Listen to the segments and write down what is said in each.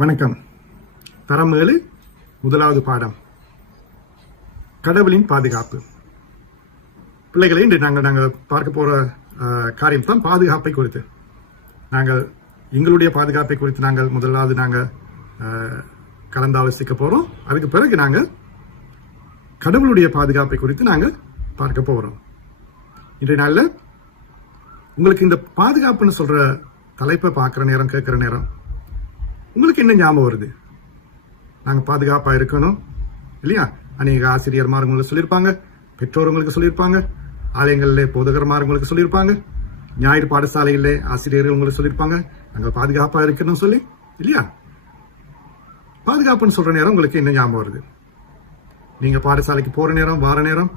வணக்கம். தரம் 7 முதலாவது பாடம் கடவுளின் பாதுகாப்பு. பிள்ளைகளை இன்று நாங்கள் பார்க்க போற காரியம் தான் பாதுகாப்பை குறித்து. நாங்கள் எங்களுடைய பாதுகாப்பை குறித்து நாங்கள் முதலாவது கலந்தாலோசிக்க போறோம். அதுக்கு பிறகு நாங்கள் கடவுளுடைய பாதுகாப்பை குறித்து நாங்கள் பார்க்க போறோம். இன்றைய நாள்ல உங்களுக்கு இந்த பாதுகாப்புன்னு சொல்ற தலைப்பை பார்க்கிற நேரம், கேட்கிற நேரம் உங்களுக்கு என்ன ஞாபகம் வருது? நாங்க பாதுகாப்பா இருக்கணும் இல்லையா? அநேக ஆசிரியர்மார் உங்களுக்கு சொல்லியிருப்பாங்க, பெற்றோர் உங்களுக்கு சொல்லியிருப்பாங்க, ஆலயங்களிலே போதகர்மார் உங்களுக்கு சொல்லியிருப்பாங்க, ஞாயிறு பாடசாலையிலே ஆசிரியர்கள் உங்களுக்கு சொல்லியிருப்பாங்க நாங்கள் பாதுகாப்பா இருக்கணும் சொல்லி இல்லையா? பாதுகாப்புன்னு சொல்ற நேரம் உங்களுக்கு என்ன ஞாபகம் வருது? நீங்க பாடசாலைக்கு போற நேரம், வார நேரம்,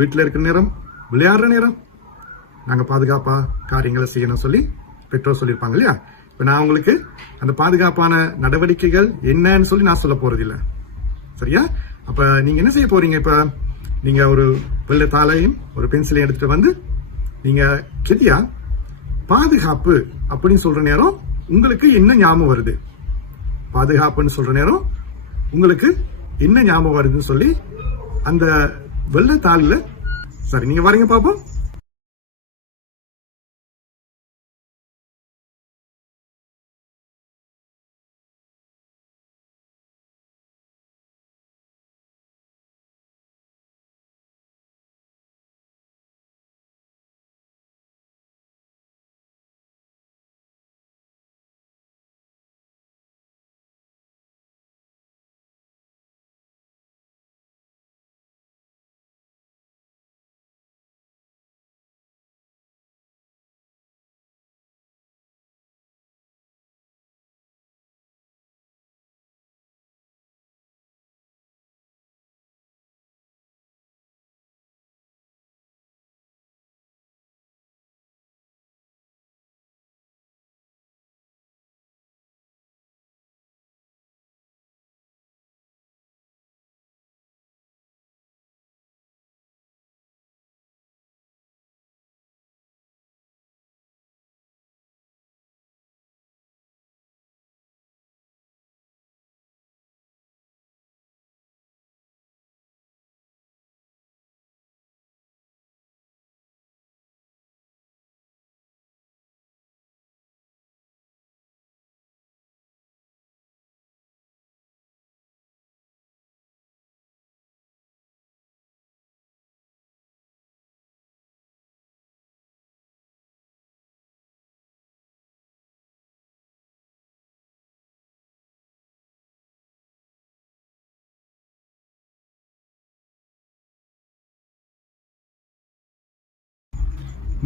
வீட்டில் இருக்கிற நேரம், விளையாடுற நேரம், நாங்க பாதுகாப்பா காரியங்களை செய்யணும் சொல்லி பெற்றோர் சொல்லியிருப்பாங்க இல்லையா? இப்ப நான் உங்களுக்கு அந்த பாதுகாப்பான நடவடிக்கைகள் என்னன்னு சொல்லி நான் சொல்ல போறது இல்லை, சரியா? அப்ப நீங்க என்ன செய்ய போறீங்க? இப்ப நீங்க ஒரு வெள்ளை தாளையும் ஒரு பென்சிலையும் எடுத்துட்டு வந்து நீங்க கெதியா பாதுகாப்பு அப்படின்னு சொல்ற நேரம் உங்களுக்கு என்ன ஞாபகம் வருது? பாதுகாப்புன்னு சொல்ற நேரம் உங்களுக்கு என்ன ஞாபகம் வருதுன்னு சொல்லி அந்த வெள்ளை தாளில சரி நீங்க வரீங்க பாப்போம்.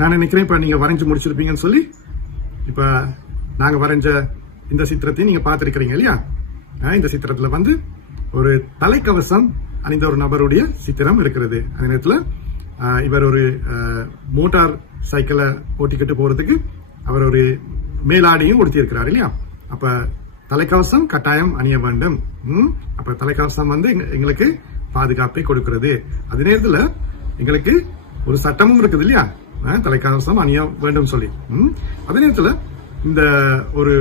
நான் நினைக்கிறேன் இப்ப நீங்க வரைஞ்சு முடிச்சிருப்பீங்கன்னு சொல்லி. இப்ப நாங்க வரைஞ்ச இந்த சித்திரத்தை நீங்க பார்த்திருக்கிறீங்க இல்லையா? இந்த சித்திரத்துல வந்து ஒரு தலைக்கவசம் அணிந்த ஒரு நபருடைய சித்திரம் இருக்கிறது. அந்த நேரத்துல இவர் ஒரு மோட்டார் சைக்கிளை ஓட்டிக்கிட்டு போறதுக்கு அவர் ஒரு மேலாடையும் உடுத்தி இருக்கிறார் இல்லையா? அப்ப தலைக்கவசம் கட்டாயம் அணிய வேண்டும். அப்ப தலைக்கவசம் வந்து எங்களுக்கு பாதுகாப்பை கொடுக்கிறது. அதே நேரத்துல எங்களுக்கு ஒரு சட்டமும் இருக்குது இல்லையா? தலைக்கவசம் அணிய வேண்டும் சொல்லி. அதே நேரத்தில் இந்த ஒரு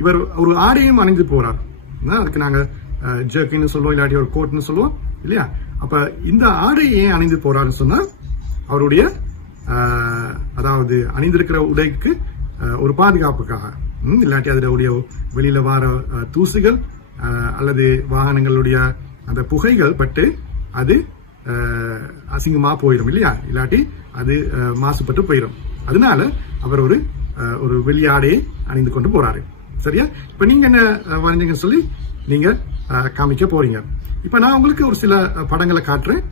இவர் ஒரு ஆடையும் அணிந்து போறார். அதுக்கு நாங்க ஜர்க்கின்னு சொல்லுவோம், இல்லாட்டி ஒரு கோட்னு சொல்லுவோம் இல்லையா? அப்ப இந்த ஆடை ஏன் அணிந்து போறாருன்னு சொன்னா அவருடைய அதாவது அணிந்திருக்கிற உடைக்கு ஒரு பாதுகாப்புக்காக, இல்லாட்டி அதனுடைய வெளியில வர தூசுகள் அல்லது வாகனங்களுடைய அந்த புகைகள் பட்டு அது அசிங்கமா போயிடும் இல்லையா? இல்லாட்டி அது மாசுபட்டு போயிடும். அதனால அவர் ஒரு வெளியாடையை அணிந்து கொண்டு போறாரு, சரியா? இப்ப நீங்க என்ன வரைஞ்சீங்கன்னு சொல்லி நீங்க காமிக்க போறீங்க. இப்ப நான் உங்களுக்கு ஒரு சில படங்களை காட்டுறேன்.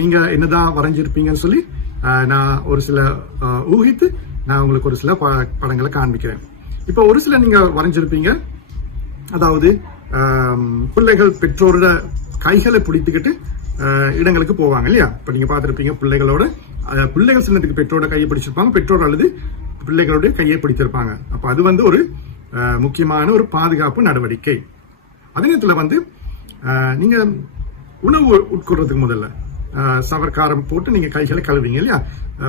நீங்க என்னதான் வரைஞ்சிருப்பீங்கன்னு சொல்லி நான் ஒரு சில ஊகித்து நான் உங்களுக்கு ஒரு சில படங்களை காண்பிக்கிறேன். இப்ப ஒரு சில நீங்க வரைஞ்சிருப்பீங்க, அதாவது பிள்ளைகள் பெற்றோரோட கைகளை பிடித்துக்கிட்டு இடங்களுக்கு போவாங்க இல்லையா? இப்ப நீங்க பாத்திருப்பீங்க பிள்ளைகள் சின்னத்துக்கு பெற்றோட கையை பிடிச்சிருப்பாங்க, பெற்றோர் அல்லது பிள்ளைகளுடைய கையை பிடித்திருப்பாங்க. அப்ப அது வந்து ஒரு முக்கியமான ஒரு பாதுகாப்பு நடவடிக்கை. அதே நேரத்துல வந்து நீங்க உணவு உட்கொள்றதுக்கு முதல்ல சவர்க்காரம் போட்டு நீங்க கைகளை கழுவிங்க இல்லையா?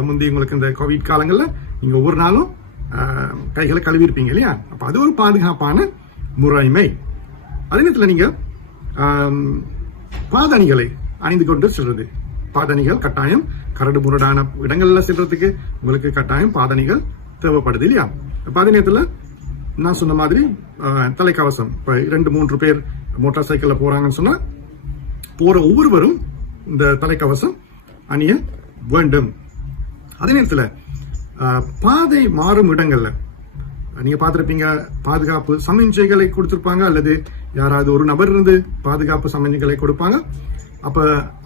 முந்தைய உங்களுக்கு இந்த கோவிட் காலங்கள்ல நீங்க ஒவ்வொரு நாளும் கைகளை கழுவி இருப்பீங்க இல்லையா? அப்ப அது ஒரு பாதுகாப்பான முறைமை. அதே நேரத்தில் நீங்க பாதணிகளை அணிந்து கொண்டு செல்றது. பாதணிகள் கட்டாயம் கரடு முரடான இடங்கள்ல செல்றதுக்கு உங்களுக்கு கட்டாயம் பாதணிகள் தேவைப்படுது இல்லையா? அப்ப அதே நேரத்தில் நான் சொன்ன மாதிரி தலைக்கவசம். இப்ப 2-3 பேர் மோட்டார் சைக்கிள்ல போறாங்கன்னு சொன்னா போற ஒவ்வொருவரும் இந்த தலைக்கவசம் அணிய வேண்டும். அதே நேரத்தில் பாதை மாறும் இடங்கள்ல நீங்க பார்த்திருப்பீங்க, பாதுகாப்பு சமிஞ்சைகளை கொடுத்திருப்பாங்க, அல்லது யாராவது ஒரு நபர் இருந்து பாதுகாப்பு சமிஞ்சைகளை கொடுப்பாங்க. அப்ப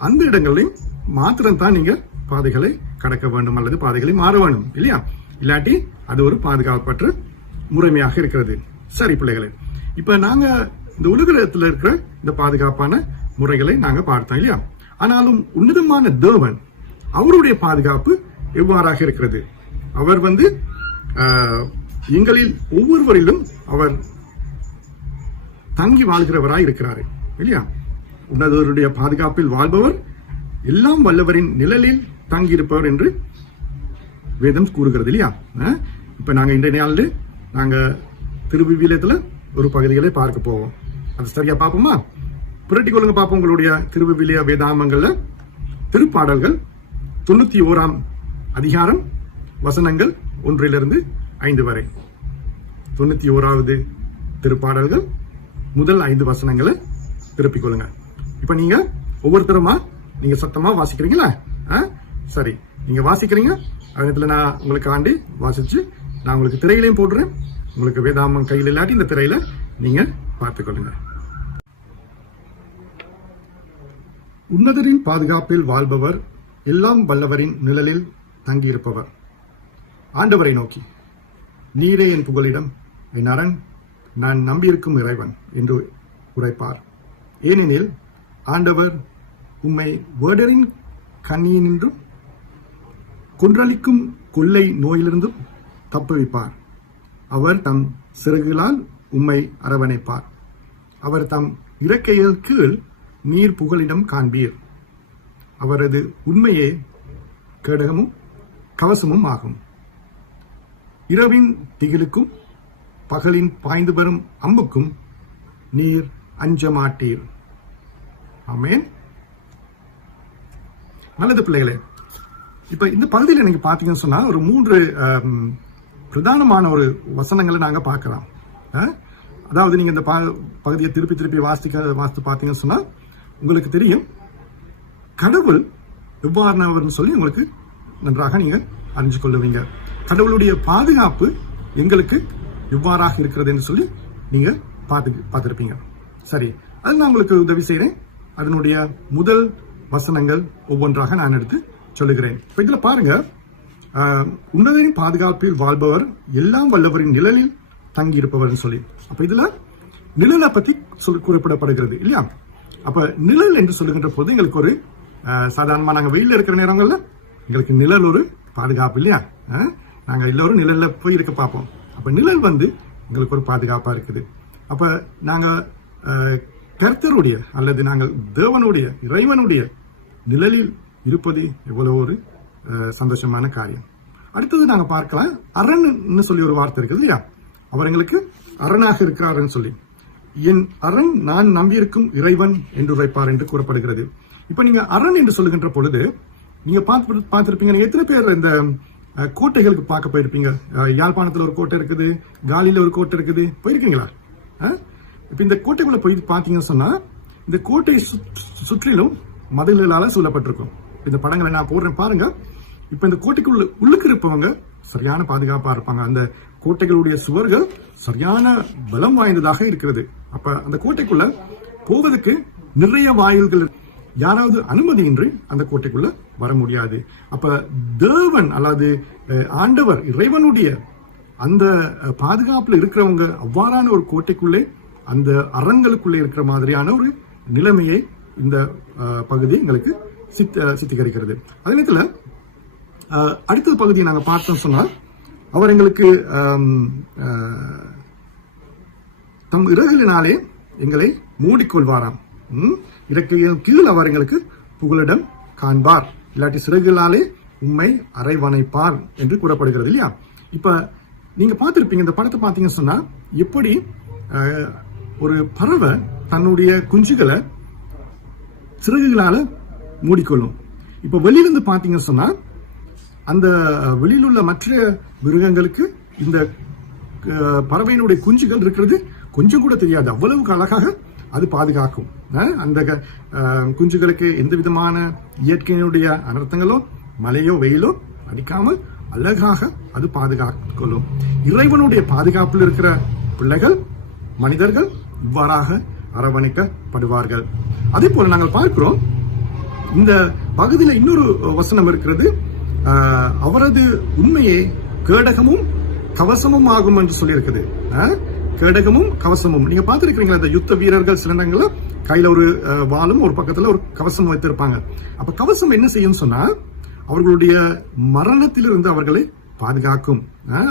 அந்த இடங்களையும் மாத்திரம் தான் நீங்க பாதைகளை கடக்க வேண்டும் அல்லது பாதைகளை மாற வேண்டும் இல்லையா? இல்லாட்டி அது ஒரு பாதுகாப்பற்ற முறைமையாக இருக்கிறது. சரி பிள்ளைகளே, இப்ப நாங்க இந்த உலகத்துல இருக்கிற இந்த பாதுகாப்பான முறைகளை நாங்க பார்த்தோம் இல்லையா? ஆனாலும் உன்னதமான தேவன் அவருடைய பாதுகாப்பு எவ்வாறாக இருக்கிறது? அவர் எங்களில் ஒவ்வொருவரிலும் அவர் தங்கி வாழ்கிறவராய் இருக்கிறாரு இல்லையா? உன்னதருடைய பாதுகாப்பில் வாழ்பவர் எல்லாம் வல்லவரின் நிழலில் தங்கியிருப்பவர் என்று வேதம் கூறுகிறது இல்லையா? இப்ப நாங்க இன்றைய நாளில் நாங்க திருவிவிலியத்துல ஒரு பகுதிகளை பார்க்க போவோம். அது சரியா பார்ப்போமா? புரட்டி கொள்ளுங்க பார்ப்போம். உங்களுடைய திருவிவிலிய வேதாமங்கள்ல திருப்பாடல்கள் 91ஆம் அதிகாரம் வசனங்கள் 1-5 வரை. 91வது திருப்பாடல்கள் முதல் 5 வசனங்களை திருப்பிக் கொள்ளுங்க. இப்ப நீங்க ஒவ்வொருத்தருமா நீங்க சத்தமா வாசிக்கிறீங்களா? சரி, நீங்க வாசிக்கிறீங்க. அதுல நான் உங்களுக்கு ஆண்டி வாசிச்சு நான் உங்களுக்கு திரையிலையும் போடுறேன். உங்களுக்கு வேதாமம் கையில் இல்லாட்டி இந்த திரையில நீங்க பார்த்துக் கொள்ளுங்க. உன்னதரின் பாதுகாப்பில் வாழ்பவர் எல்லாம் வல்லவரின் நிழலில் தங்கியிருப்பவர். ஆண்டவரை நோக்கி, நீரே என் புகலிடம், என் அரண், நான் நம்பியிருக்கும் இறைவன் என்று உரைப்பார். ஏனெனில் ஆண்டவர் உம்மை வேடரின் கண்ணியினின்றும் கொன்றளிக்கும் கொள்ளை நோயிலிருந்தும் தப்புவிப்பார். அவர் தம் சிறகுகளால் உம்மை அரவணைப்பார். அவர் தம் இறக்கையில் கீழ் நீர் புகலிடம் காண்பீர். அவரது உண்மையே கேடகமும் கவசமும் ஆகும். இரவின் திகிலுக்கும் பகலின் பாய்ந்து வரும் அம்புக்கும் நீர் அஞ்ச மாட்டீர். ஆமென். நல்லது பிள்ளைகளே, இப்ப இந்த பகுதியில் நீங்க பாத்தீங்கன்னு சொன்னா ஒரு 3 பிரதானமான ஒரு வசனங்களை நாங்க பார்க்கலாம். அதாவது நீங்க இந்த பகுதியை திருப்பி வாசித்து பாத்தீங்கன்னு சொன்னா உங்களுக்கு தெரியும் கடவுள் எவ்வாறானவர் சொல்லி உங்களுக்கு நன்றாக நீங்க அறிஞ்சு கொள்ளுவீங்க. கடவுளுடைய பாதுகாப்பு எங்களுக்கு எவ்வாறாக இருக்கிறது என்று சொல்லி நீங்க பார்த்திருப்பீங்க. சரி, அது நான் உங்களுக்கு உதவி செய்றேன். அதனுடைய முதல் வசனங்கள் ஒவ்வொன்றாக நான் எடுத்து சொல்லுகிறேன். இப்ப இதுல பாருங்க, உன்னதரின் பாதுகாப்பில் வாழ்பவர் எல்லாம் வல்லவரின் நிழலில் தங்கி இருப்பவர் சொல்லி. அப்ப இதுல நிழலை பத்தி குறிப்பிடப்படுகிறது இல்லையா? அப்ப நிழல் என்று சொல்லுகின்ற போது எங்களுக்கு ஒரு சாதாரணமா நாங்க வெயில இருக்கிற நேரங்கள்ல எங்களுக்கு நிழல் ஒரு பாதுகாப்பு இல்லையா? நாங்க எல்லோரும் நிழல்ல போய் இருக்க பார்ப்போம். அப்ப நிழல் எங்களுக்கு ஒரு பாதுகாப்பா இருக்குது. அப்ப நாங்க கர்த்தருடைய அல்லது நாங்கள் தேவனுடைய இறைவனுடைய நிழலில் இருப்பது எவ்வளவு ஒரு சந்தோஷமான காரியம். அடுத்தது நாங்க பார்க்கலாம், அரண் சொல்லி ஒரு வார்த்தை இருக்குது இல்லையா? அவர் எங்களுக்கு அரணாக இருக்கிறார் சொல்லி. என் அரண் நான் நம்பியிருக்கும் இறைவன் என்று உரைப்பார் என்று கூறப்படுகிறது. இப்ப நீங்க அரண் என்று சொல்லுகின்ற பொழுது நீங்க பார்த்திருப்பீங்க, எத்தனை பேர் இந்த கோட்டைகளுக்கு பார்க்க போயிருப்பீங்க? யாழ்ப்பாணத்துல ஒரு கோட்டை இருக்குது, காலில ஒரு கோட்டை இருக்குது, போயிருக்கீங்களா? இப்ப இந்த கோட்டைக்குள்ள போய் பாத்தீங்கன்னு சொன்னா இந்த கோட்டை சுற்றிலும் மதில்களால சூழப்பட்டிருக்கும். இந்த படங்களை நான் போடுறேன் பாருங்க. இப்ப இந்த கோட்டைக்குள்ள உள்ளுக்கு இருப்பவங்க சரியான பாதுகாப்பா இருப்பாங்க. அந்த கோட்டைகளுடைய சுவர்கள் சரியான பலம் வாய்ந்ததாக இருக்கிறது. அப்ப அந்த கோட்டைக்குள்ள போவதற்கு நிறைய வாயில்கள், யாராவது அனுமதியின்றி அந்த கோட்டைக்குள்ள வர முடியாது. அப்ப தேவன் அல்லது ஆண்டவர் இறைவனுடைய அந்த பாதுகாப்புல இருக்கிறவங்க அவ்வாறான ஒரு கோட்டைக்குள்ளே அந்த அரண்களுக்குள்ளே இருக்கிற மாதிரியான ஒரு நிலைமையை இந்த பகுதி எங்களுக்கு சித்தரிக்கிறது. அதே நேரத்துல அடுத்த பகுதியை நாங்க பார்த்தோம் சொன்னா அவர் எங்களுக்கு தம் இறகுகளினாலே எங்களை மூடிக்கொள்வாராம். இறக்கையின் கீழ் அவர் எங்களுக்கு புகலிடம் காண்பார், இல்லாட்டி சிறகுகளாலே உண்மை அரைவணைப்பார் என்று கூறப்படுகிறது இல்லையா? இப்ப நீங்க பார்த்திருப்பீங்க இந்த படத்தை பார்த்தீங்கன்னு சொன்னா எப்படி ஒரு பறவை தன்னுடைய குஞ்சுகளை சிறகுகளால மூடிக்கொள்ளும். இப்ப வெளியிலிருந்து பாத்தீங்கன்னு சொன்னா அந்த வெளியில் உள்ள மற்ற மிருகங்களுக்கு இந்த பறவையினுடைய குஞ்சுகள் இருக்கிறது கொஞ்சம் கூட தெரியாது, அவ்வளவுக்கு அழகாக அது பாதுகாக்கும். அந்த குஞ்சுகளுக்கு எந்த விதமான இயற்கையினுடைய அனர்த்தங்களோ மழையோ வெயிலோ அடிக்காமல் அழகாக அது பாதுகாத்துக்கொள்ளும். இறைவனுடைய பாதுகாப்பில் இருக்கிற பிள்ளைகள் மனிதர்கள் இவ்வாறாக அரவணைக்கப்படுவார்கள். அதே போல நாங்கள் பார்க்கிறோம் இந்த பகுதியில் இன்னொரு வசனம் இருக்கிறது, அவரது உண்மையே கேடகமும் கவசமும் ஆகும் என்று சொல்லி இருக்குது. கேடகமும் கவசமும் நீங்க பார்த்திருக்கீங்களா, இந்த யுத்த வீரர்கள் சில நேரங்களில் கையில ஒரு வாளும் ஒரு பக்கத்துல ஒரு கவசம் வைத்திருப்பாங்க. அப்ப கவசம் என்ன செய்யும் சொன்னா அவர்களுடைய மரணத்திலிருந்து அவர்களை பாதுகாக்கும்,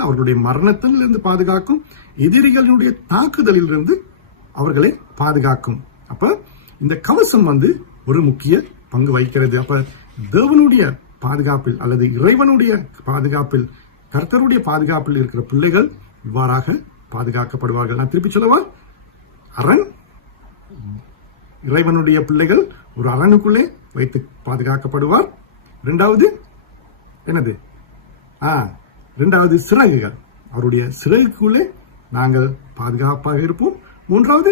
அவர்களுடைய மரணத்திலிருந்து பாதுகாக்கும், எதிரிகளுடைய தாக்குதலில் இருந்து அவர்களை பாதுகாக்கும். அப்ப இந்த கவசம் ஒரு முக்கிய பங்கு வகிக்கிறது. அப்ப தேவனுடைய பாதுகாப்பில் அல்லது இறைவனுடைய பாதுகாப்பில் கர்த்தருடைய பாதுகாப்பில் இருக்கிற பிள்ளைகள் இவ்வாறாக பாதுகாக்கப்படுவார்கள். நான் திருப்பி சொல்லவா, அரண் இறைவனுடைய பிள்ளைகள் ஒரு அரணுக்குள்ளே வைத்து பாதுகாக்கப்படுவார். இரண்டாவது என்னது, இரண்டாவது சிறகுகள், அவருடைய சிறகுக்குள்ளே நாங்கள் பாதுகாப்பாக இருப்போம். மூன்றாவது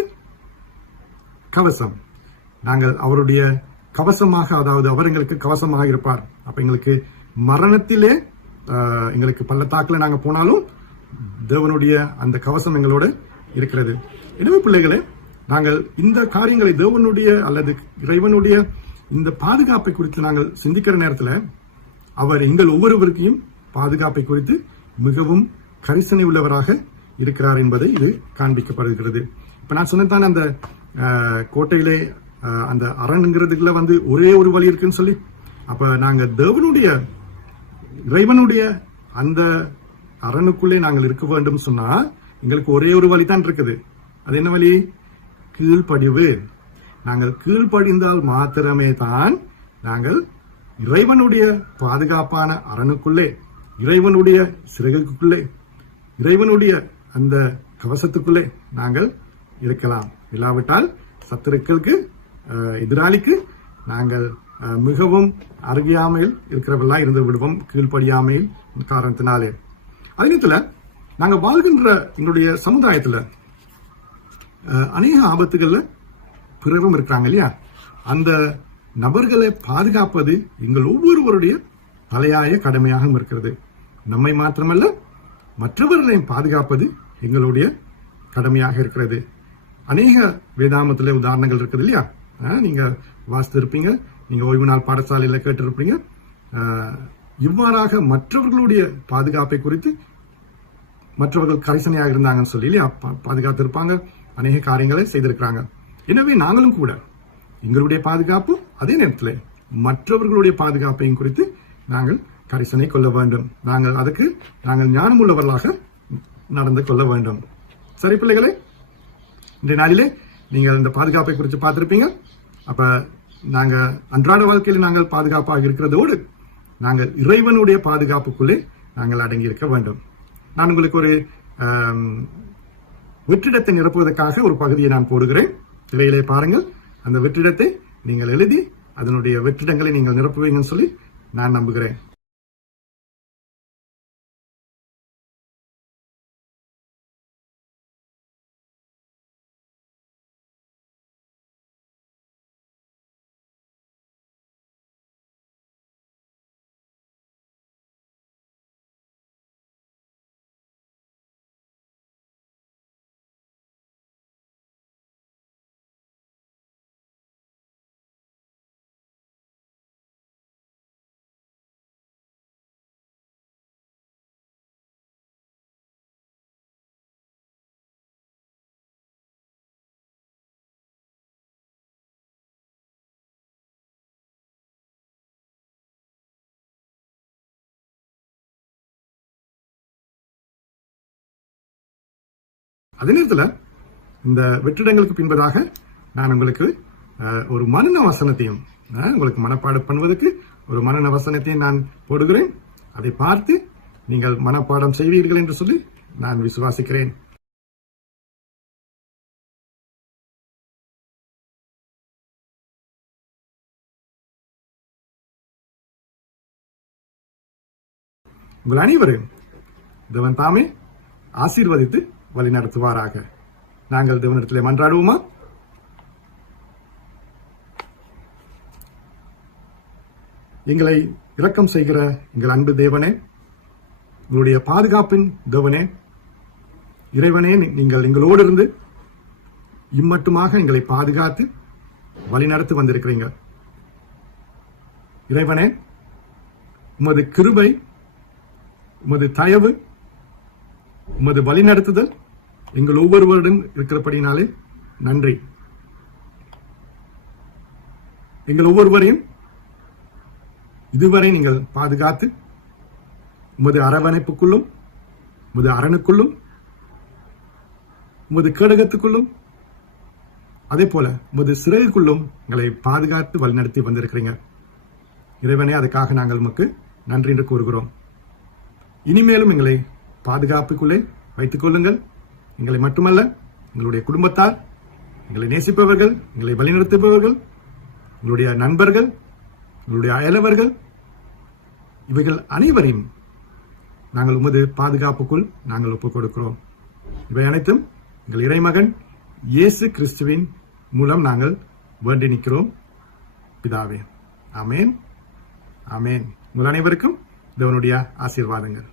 கவசம், நாங்கள் அவருடைய கவசமாக, அதாவது அவர் எங்களுக்கு கவசமாக இருப்பார். அப்ப எங்களுக்கு மரணத்திலே எங்களுக்கு பள்ளத்தாக்கில் நாங்க போனாலும் தேவனுடைய அந்த கவசம் எங்களோட இருக்கிறது. எனவே பிள்ளைகளே, நாங்கள் இந்த காரியங்களை தேவனுடைய அல்லது இறைவனுடைய இந்த பாதுகாப்பை குறித்து நாங்கள் சிந்திக்கிற நேரத்தில் அவர் எங்கள் ஒவ்வொருவருக்கையும் பாதுகாப்பை குறித்து மிகவும் கரிசனை உள்ளவராக இருக்கிறார் என்பதை இது காண்பிக்கப்படுகிறது. இப்ப நான் சொன்னதான அந்த கோட்டையிலே அந்த அரண்ங்கிறதுக்குள்ள ஒரே ஒரு வழி இருக்குன்னு சொல்லி, அப்ப நாங்க தேவனுடைய இறைவனுடைய அந்த அரணுக்குள்ளே நாங்கள் இருக்க வேண்டும் சொன்னா எங்களுக்கு ஒரே ஒரு வழி தான் இருக்குது. அது என்ன வழி? கீழ்ப்படிவு. நாங்கள் கீழ்ப்படிந்தால் மாத்திரமே தான் நாங்கள் இறைவனுடைய பாதுகாப்பான அரணுக்குள்ளே, இறைவனுடைய சிறகுக்குள்ளே, இறைவனுடைய அந்த கவசத்துக்குள்ளே நாங்கள் இருக்கலாம். இல்லாவிட்டால் சத்துருக்களுக்கு, எதிராளிக்கு நாங்கள் மிகவும் அருகியாமையில் இருக்கிறவர்களா இருந்து விடுவோம், கீழ்ப்படியாமையில் காரணத்தினாலே. அதே நேரத்தில் நாங்கள் வாழ்கின்ற எங்களுடைய சமுதாயத்தில் அநேக ஆபத்துகள்ல பிறரும் இருக்கிறாங்க இல்லையா, அந்த நபர்களை பாதுகாப்பது எங்கள் ஒவ்வொருவருடைய தலையாய கடமையாக இருக்கிறது. நம்மை மாத்திரமல்ல மற்றவர்களையும் பாதுகாப்பது எங்களுடைய கடமையாக இருக்கிறது. அநேக வேதாமத்திலே உதாரணங்கள் இருக்குது இல்லையா, நீங்க வாசித்து இருப்பீங்க, நீங்க ஓய்வு நாள் பாடசாலையில கேட்டிருப்பீங்க. இவ்வாறாக மற்றவர்களுடைய பாதுகாப்பை குறித்து மற்றவர்கள் கரிசனையாக இருந்தாங்கன்னு சொல்லி இல்லையா பாதுகாத்து இருப்பாங்க, அநேக காரியங்களை செய்திருக்கிறாங்க. எனவே நாங்களும் கூட எங்களுடைய பாதுகாப்பு, அதே நேரத்தில் மற்றவர்களுடைய பாதுகாப்பையும் குறித்து நாங்கள் கரிசனை கொள்ள வேண்டும். அதுக்கு நாங்கள் ஞானமுள்ளவர்களாக நடந்து கொள்ள வேண்டும். சரி பிள்ளைகளே, இன்றைய நாளிலே நீங்கள் இந்த பாதுகாப்பை குறித்து பார்த்திருப்பீங்க. அப்ப நாங்க அன்றாட வாழ்க்கையில் நாங்கள் பாதுகாப்பாக இருக்கிறதோடு நாங்கள் இறைவனுடைய பாதுகாப்புக்குள்ளே நாங்கள் அடங்கி இருக்க வேண்டும். நான் உங்களுக்கு ஒரு வெற்றிடத்தை நிரப்புவதற்காக ஒரு பகுதியை நான் போடுகிறேன், திரையிலே பாருங்கள். அந்த வெற்றிடத்தை நீங்கள் எழுதி அதனுடைய வெற்றிடங்களை நீங்கள் நிரப்புவீங்கன்னு சொல்லி நான் நம்புகிறேன். அதே நேரத்தில் இந்த வெற்றிடங்களுக்கு பின்பதாக நான் உங்களுக்கு ஒரு மனன வசனத்தையும் உங்களுக்கு மனப்பாடம் பண்ணுவதற்கு ஒரு மனன வசனத்தையும் நான் போடுகிறேன். அதை பார்த்து நீங்கள் மனப்பாடம் செய்வீர்கள் என்று சொல்லி நான் விசுவாசிக்கிறேன். உங்கள் அனைவரையும் தேவன் தாமே ஆசீர்வதித்து வழி நடத்துவாராக. நாங்கள் தேவனிடத்திலே மன்றாடுவோமா? எங்களை இரக்கம் செய்கிற எங்கள் அன்பு தேவனே, உங்களுடைய பாதுகாப்பின் தேவனே, இறைவனே, நீங்கள் எங்களோடு இருந்து இம்மட்டுமாக எங்களை பாதுகாத்து வழிநடத்தி வந்திருக்கிறீங்க. இறைவனே, உமது கிருபை, உமது தயவு, உமது வழிநடத்துதல் எங்கள் ஒவ்வொருவரிடம் இருக்கிறபடினாலே நன்றி. எங்கள் ஒவ்வொருவரையும் இதுவரை நீங்கள் பாதுகாத்து உமது அரவணைப்புக்குள்ளும், உமது அரணுக்குள்ளும், உமது கேடகத்துக்குள்ளும், அதே போல உமது சிறகுக்குள்ளும் எங்களை பாதுகாத்து வழிநடத்தி வந்திருக்கிறீங்க. இறைவனே, அதுக்காக நாங்கள் உமக்கு நன்றி என்று கூறுகிறோம். இனிமேலும் எங்களை பாதுகாப்புக்குள்ளே வைத்துக் கொள்ளுங்கள். எங்களை மட்டுமல்ல, எங்களுடைய குடும்பத்தார், எங்களை நேசிப்பவர்கள், எங்களை வழிநடத்துபவர்கள், எங்களுடைய நண்பர்கள், எங்களுடைய அயலவர்கள், இவைகள் அனைவரையும் நாங்கள் உமது பாதுகாப்புக்குள் நாங்கள் ஒப்புக் கொடுக்கிறோம். இவை அனைத்தும் எங்கள் இறைமகன் இயேசு கிறிஸ்துவின் மூலம் நாங்கள் வேண்டி நிற்கிறோம் பிதாவே. ஆமேன், ஆமேன். உங்கள் அனைவருக்கும் தேவனுடைய ஆசீர்வாதங்கள்.